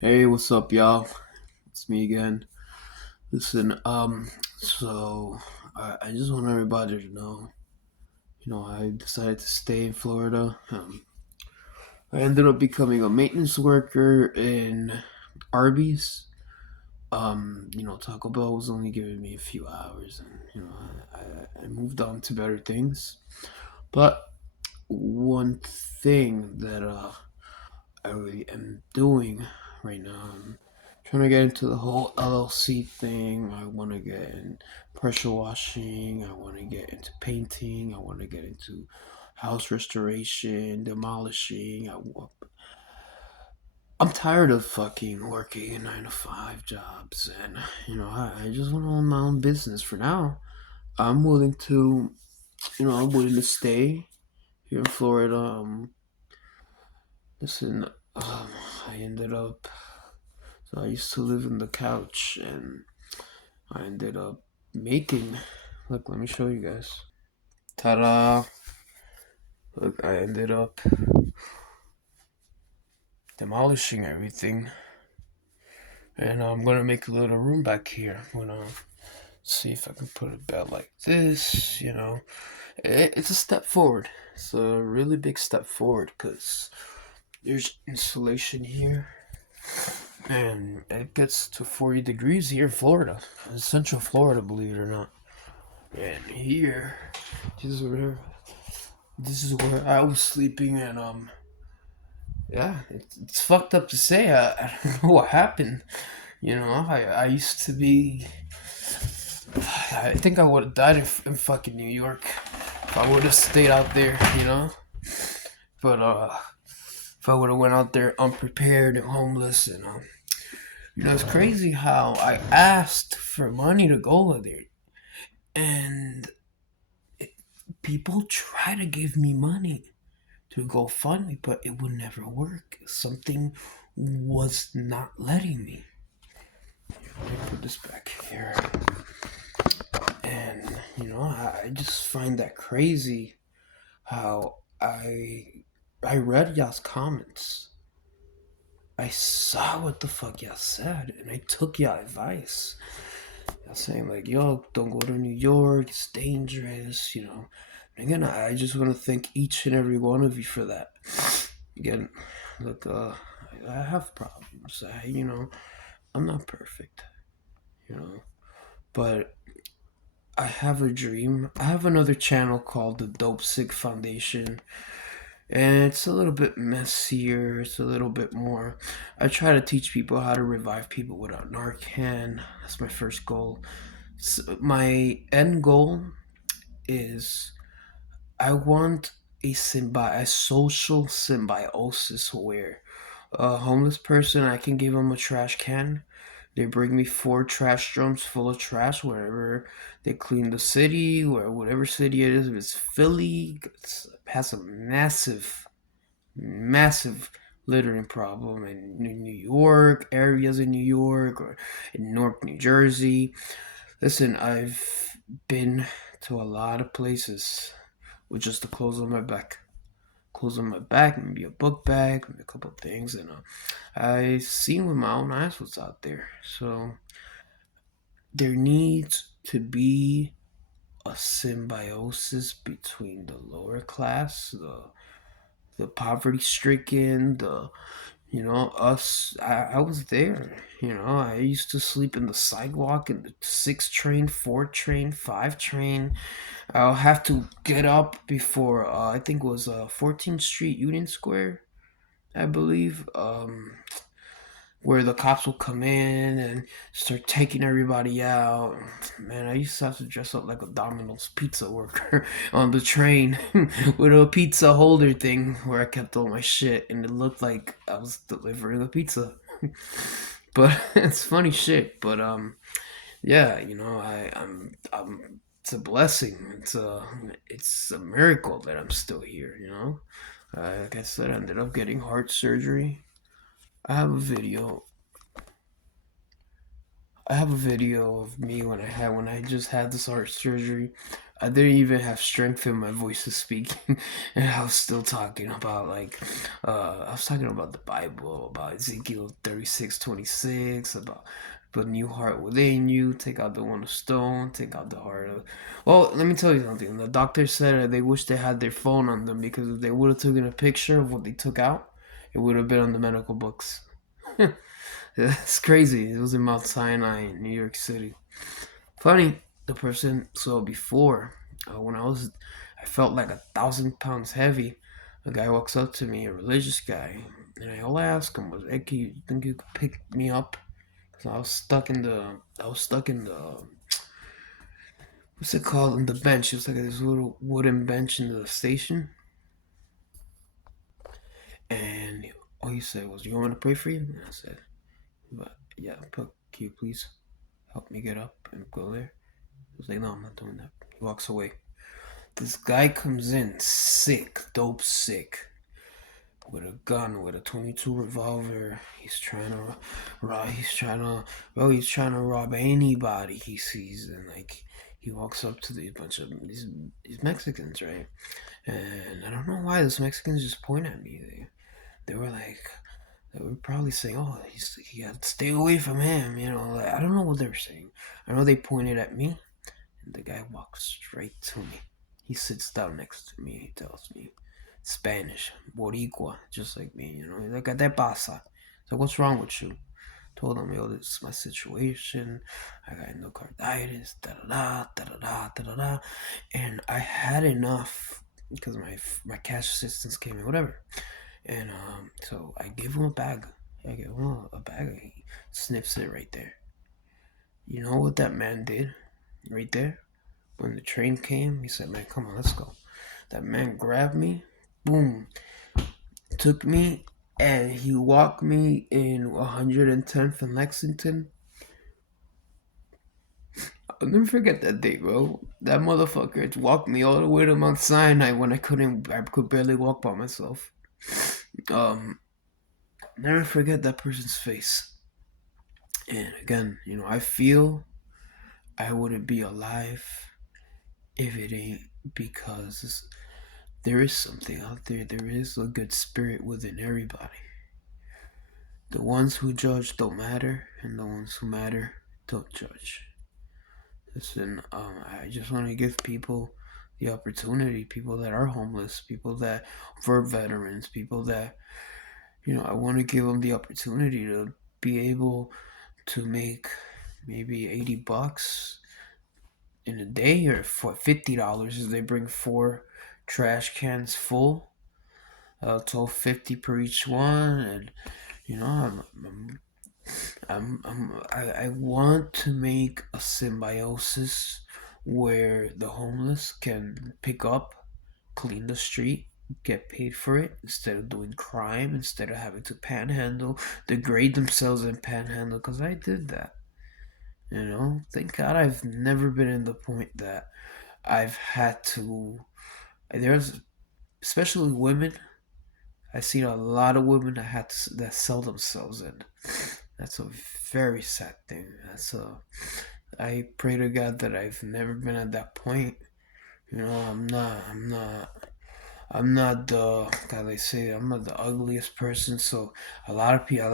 Hey, what's up, y'all? It's me again. Listen, I just want everybody to know, I decided to stay in Florida. I ended up becoming a maintenance worker in Arby's. Taco Bell was only giving me a few hours, and I moved on to better things. But one thing that I really am doing right now. I'm trying to get into the whole LLC thing. I want to get in pressure washing. I want to get into painting. I want to get into house restoration, demolishing. I'm tired of fucking working 9 to 5 jobs, and I just want to own my own business for now. I'm willing to, I'm willing to stay here in Florida. Listen, I ended up So I used to live in the couch, and I ended up making. Look, let me show you guys. Ta-da! Look, I ended up demolishing everything, and I'm gonna make a little room back here. I'm gonna see if I can put a bed like this. It's a step forward. It's a really big step forward because there's insulation here, and it gets to 40 degrees here in Florida, in Central Florida, believe it or not. And here, this is where this is where I was sleeping, and yeah, it's fucked up to say. I don't know what happened. I used to be. I think I would have died in fucking New York if I would have stayed out there. But if I would have went out there unprepared and homeless, and it's crazy how I asked for money to go there, and people try to give me money to go fund me, but it would never work. Something was not letting me. Let me put this back here. And, I just find that crazy how I read y'all's comments. I saw what the fuck y'all said, and I took y'all advice. Y'all saying like, "Yo, don't go to New York. It's dangerous." Again, I just want to thank each and every one of you for that. Again, look, I have problems. I'm not perfect, you know, but I have a dream. I have another channel called the Dopesick Foundation, and it's a little bit messier. It's a little bit more. I try to teach people how to revive people without Narcan. That's my first goal. My end goal is I want a social symbiosis where a homeless person, I can give them a trash can. They bring me 4 trash drums full of trash wherever they clean the city, or whatever city it is. If it's Philly, has a massive littering problem in New York, areas in New York, or in Newark, New Jersey. Listen, I've been to a lot of places with just the clothes on my back, maybe a book bag, maybe a couple of things, and I seen with my own eyes what's out there. So there needs to be a symbiosis between the lower class, the poverty stricken, us. I was there. I used to sleep in the sidewalk in the 6 train, 4 train, 5 train. I'll have to get up before I think it was 14th Street Union Square, I believe, where the cops will come in and start taking everybody out. Man, I used to have to dress up like a Domino's pizza worker on the train with a pizza holder thing where I kept all my shit, and it looked like I was delivering a pizza. But it's funny shit. But yeah, I'm it's a blessing. It's a miracle that I'm still here. Like I said, I ended up getting heart surgery. I have a video. I have a video of me when I just had this heart surgery. I didn't even have strength in my voice to speak, and I was still talking about I was talking about the Bible, about Ezekiel 36:26, about put a new heart within you, take out the one of stone, take out the heart of. Well, let me tell you something. The doctor said they wish they had their phone on them because if they would have taken a picture of what they took out, it would have been on the medical books. That's crazy. It was in Mount Sinai in New York City. Funny, the person, so before, when I felt like 1,000 pounds heavy. A guy walks up to me, a religious guy, and all I asked him was, "Hey, can you think you could pick me up?" Because I was stuck in the, what's it called, in the bench. It was like this little wooden bench in the station. And all he said was, "Do you want me to pray for you?" And I said, "But yeah, but can you please help me get up and go there?" He was like, "No, I'm not doing that." He walks away. This guy comes in sick, dope sick, with a gun, with a 22 revolver. He's trying to rob anybody he sees, and like he walks up to these bunch of these Mexicans, right? And I don't know why those Mexicans just point at me. They were like, they were probably saying, "Oh, he got to stay away from him," you know. Like, I don't know what they were saying. I know they pointed at me, and the guy walks straight to me. He sits down next to me. He tells me Spanish, Boricua, just like me. You know, he's like, "¿Qué te pasa?" So what's wrong with you? Told him, "Yo, this is my situation. I got endocarditis, da da da da da da da da," and I had enough because my cash assistance came in, whatever. And so I gave him a bag. I gave him a bag. And he sniffs it right there. You know what that man did right there? When the train came, he said, "Man, come on, let's go." That man grabbed me, boom, took me, and he walked me in 110th and Lexington. I'll never forget that day, bro. That motherfucker walked me all the way to Mount Sinai when I could barely walk by myself. Um, Never forget that person's face. And again, you know, I feel I wouldn't be alive if it ain't because there is something out there. There is a good spirit within everybody. The ones who judge don't matter, and the ones who matter don't judge. Listen, I just want to give people the opportunity, people that are homeless, people that were veterans, people that, you know, I want to give them the opportunity to be able to make maybe $80 in a day or for $50 as they bring 4 trash cans full. 12.50 per each one, and you know, I want to make a symbiosis where the homeless can pick up, clean the street, get paid for it instead of doing crime, instead of having to panhandle, degrade themselves and panhandle. Because I did that, you know. Thank God I've never been in the point that I've had to. There's especially women. I've seen a lot of women that sell themselves, and that's a very sad thing. I pray to God that I've never been at that point. You know, I'm not the, God, they say I'm not the ugliest person. So a lot of people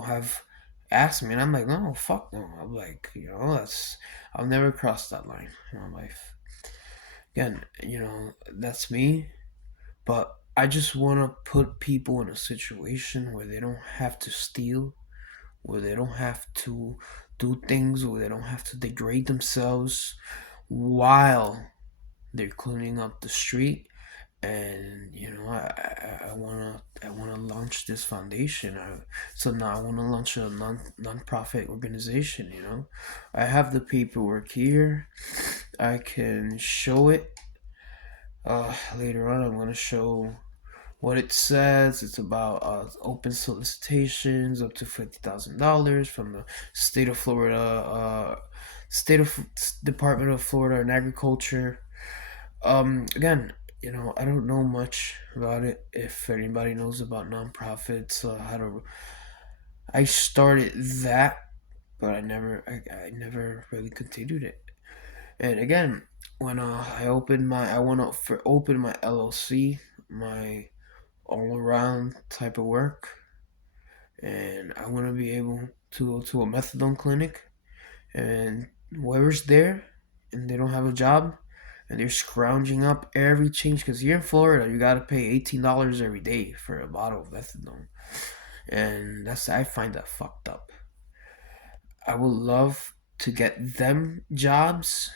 have asked me, and I'm like, no, fuck no. I'm like, you know, I'll never cross that line in my life. Again, you know, that's me. But I just want to put people in a situation where they don't have to steal, where they don't have to do things, where they don't have to degrade themselves while they're cleaning up the street. And you know, I wanna launch this foundation. So now I wanna launch a non-profit organization. You know, I have the paperwork here. I can show it. Later on, I'm gonna show what it says. It's about open solicitations up to $50,000 from the state of Florida, state of Department of Florida and Agriculture. Again, you know, I don't know much about it. If anybody knows about nonprofits, how to, I started that but I never really continued it. And again, when I want to open my LLC, my all around type of work, and I want to be able to go to a methadone clinic, and whoever's there and they don't have a job and they're scrounging up every change, because here in Florida you gotta pay $18 every day for a bottle of methadone, and I find that fucked up. I would love to get them jobs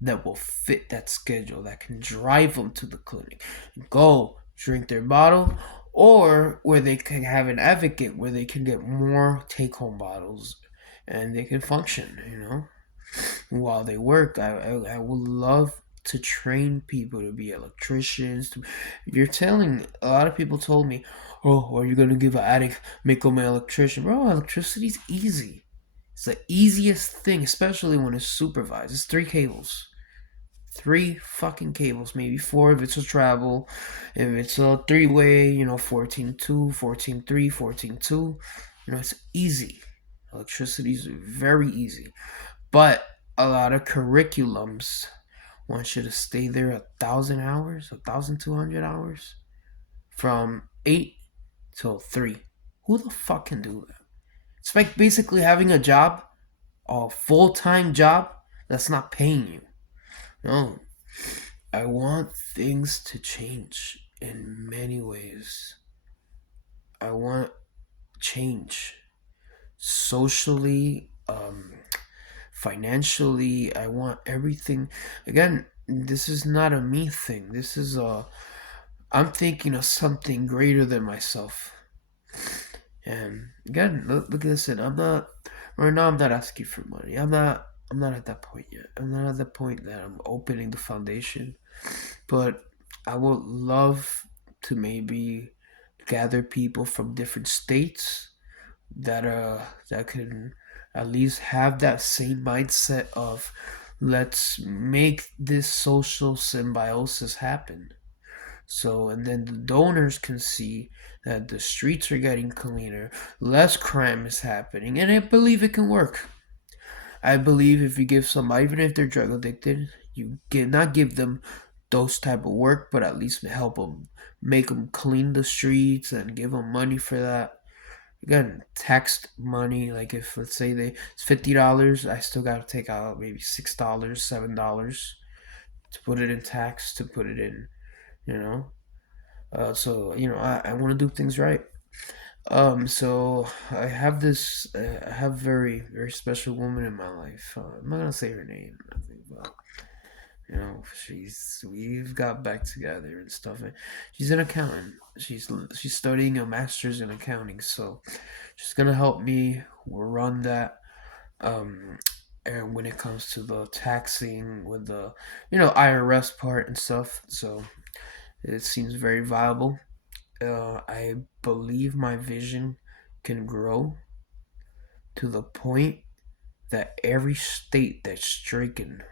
that will fit that schedule, that can drive them to the clinic, go drink their bottle, or where they can have an advocate where they can get more take home bottles and they can function, while they work. I would love to train people to be electricians. You're telling a lot of people told me, "Oh, are you gonna give an addict make them an electrician?" Bro, electricity's easy. It's the easiest thing, especially when it's supervised. It's three cables. Three fucking cables, maybe four if it's a travel. If it's a three-way, 14-2, 14-3, 14-2. It's easy. Electricity is very easy. But a lot of curriculums want you to stay there 1,000 hours, 1,200 hours, from 8 till 3. Who the fuck can do that? It's like basically having a job, a full-time job that's not paying you. No, I want things to change in many ways. I want change socially, financially. I want everything. Again, this is not a me thing. This is a. I'm thinking of something greater than myself. And again, look at this. I'm not. Right now, I'm not asking for money. I'm not. I'm not at that point yet. I'm not at the point that I'm opening the foundation. But I would love to maybe gather people from different states that can at least have that same mindset of, let's make this social symbiosis happen. So, and then the donors can see that the streets are getting cleaner, less crime is happening, and I believe it can work. I believe if you give somebody, even if they're drug addicted, you not give them those type of work, but at least help them, make them clean the streets and give them money for that. Again, taxed money. Like if let's say it's $50, I still got to take out maybe $6, $7 to put it in tax, to put it in, you know. So I want to do things right. So I have this. I have very very special woman in my life. I'm not gonna say her name, I think, but we've got back together and stuff. And she's an accountant. She's studying a master's in accounting, so she's gonna help me run that. Um, and when it comes to the taxing with the IRS part and stuff, so it seems very viable. I believe my vision can grow to the point that every state that's stricken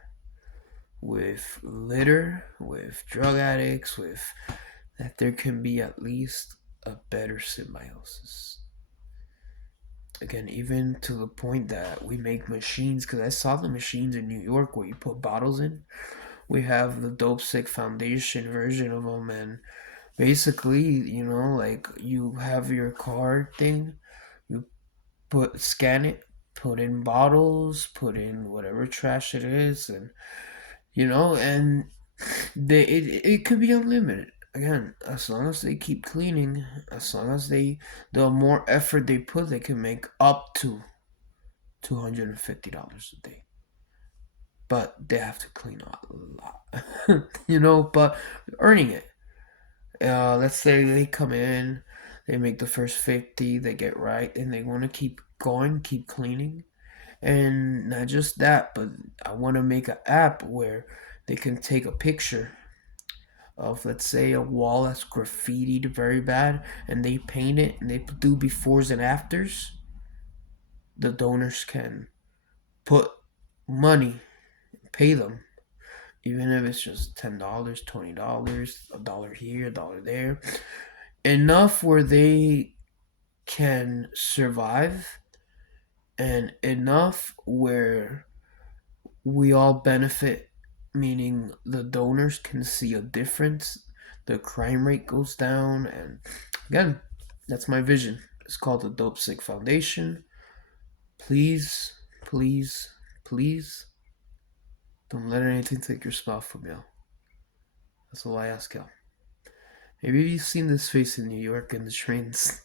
with litter, with drug addicts, with that there can be at least a better symbiosis. Again, even to the point that we make machines, because I saw the machines in New York where you put bottles in. We have the Dopesick Foundation version of them, and basically, like you have your card thing, you scan it, put in bottles, put in whatever trash it is, and and it could be unlimited. Again, as long as they keep cleaning, as long as the more effort they put, they can make up to $250 a day. But they have to clean a lot, but earning it. Let's say they come in, they make the first 50, they get right, and they want to keep going, keep cleaning. And not just that, but I want to make an app where they can take a picture of, let's say, a wall that's graffitied very bad, and they paint it and they do befores and afters. The donors can put money, pay them, even if it's just $10, $20, $1 here, $1 there, enough where they can survive and enough where we all benefit, meaning the donors can see a difference, the crime rate goes down, and again, that's my vision. It's called the Dopesick Foundation. Please, please, please don't let anything take your smile from you. That's all I ask you. Maybe you've seen this face in New York in the trains.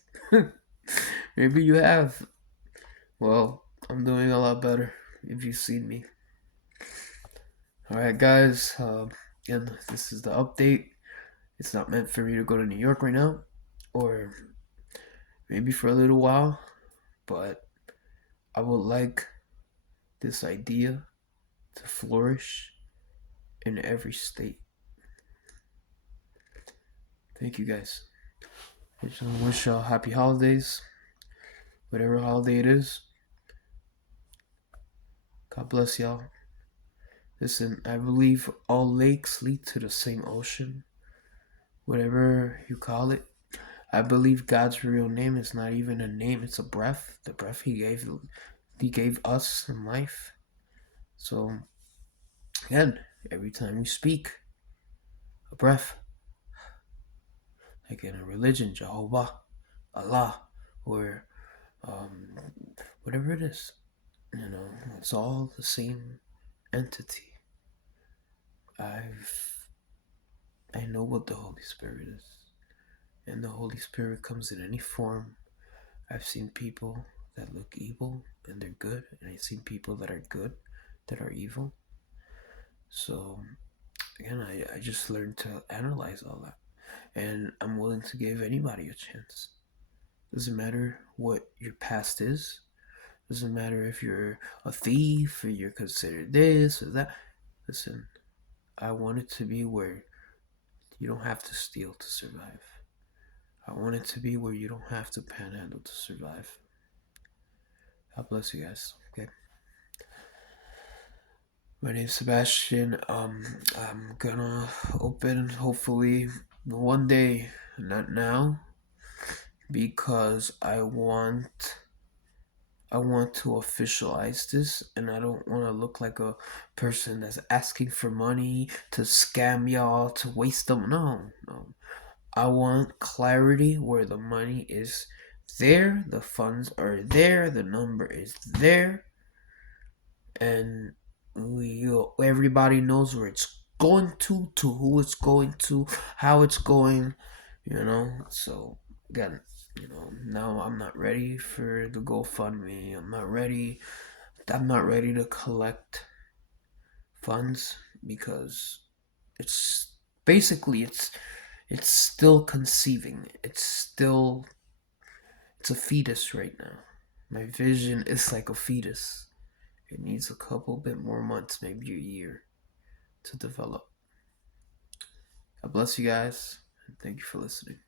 Maybe you have. Well, I'm doing a lot better if you've seen me. Alright, guys. Again, this is the update. It's not meant for you to go to New York right now, or maybe for a little while, but I would like this idea to flourish in every state. Thank you, guys. I just wish y'all happy holidays, whatever holiday it is. God bless y'all. Listen, I believe all lakes lead to the same ocean, whatever you call it. I believe God's real name is not even a name; it's a breath. The breath He gave us in life. So again, every time we speak, a breath, like in a religion, Jehovah, Allah, or um, whatever it is, it's all the same entity. I know what the Holy Spirit is, and the Holy Spirit comes in any form. I've seen people that look evil and they're good, and I've seen people that are good that are evil. So again, I just learned to analyze all that, and I'm willing to give anybody a chance. Doesn't matter what your past is. Doesn't matter if you're a thief or you're considered this or that. Listen, I want it to be where you don't have to steal to survive. I want it to be where you don't have to panhandle to survive. God bless you guys. Okay. My name's Sebastian. I'm gonna open hopefully one day, not now, because I want to officialize this, and I don't want to look like a person that's asking for money to scam y'all to waste them. No, no. I want clarity where the money is there, the funds are there, the number is there, and everybody knows where it's going to who it's going to, how it's going, So again, now I'm not ready for the GoFundMe. I'm not ready to collect funds because it's basically it's still conceiving. It's a fetus right now. My vision is like a fetus. It needs a couple bit more months, maybe a year, to develop. God bless you guys, and thank you for listening.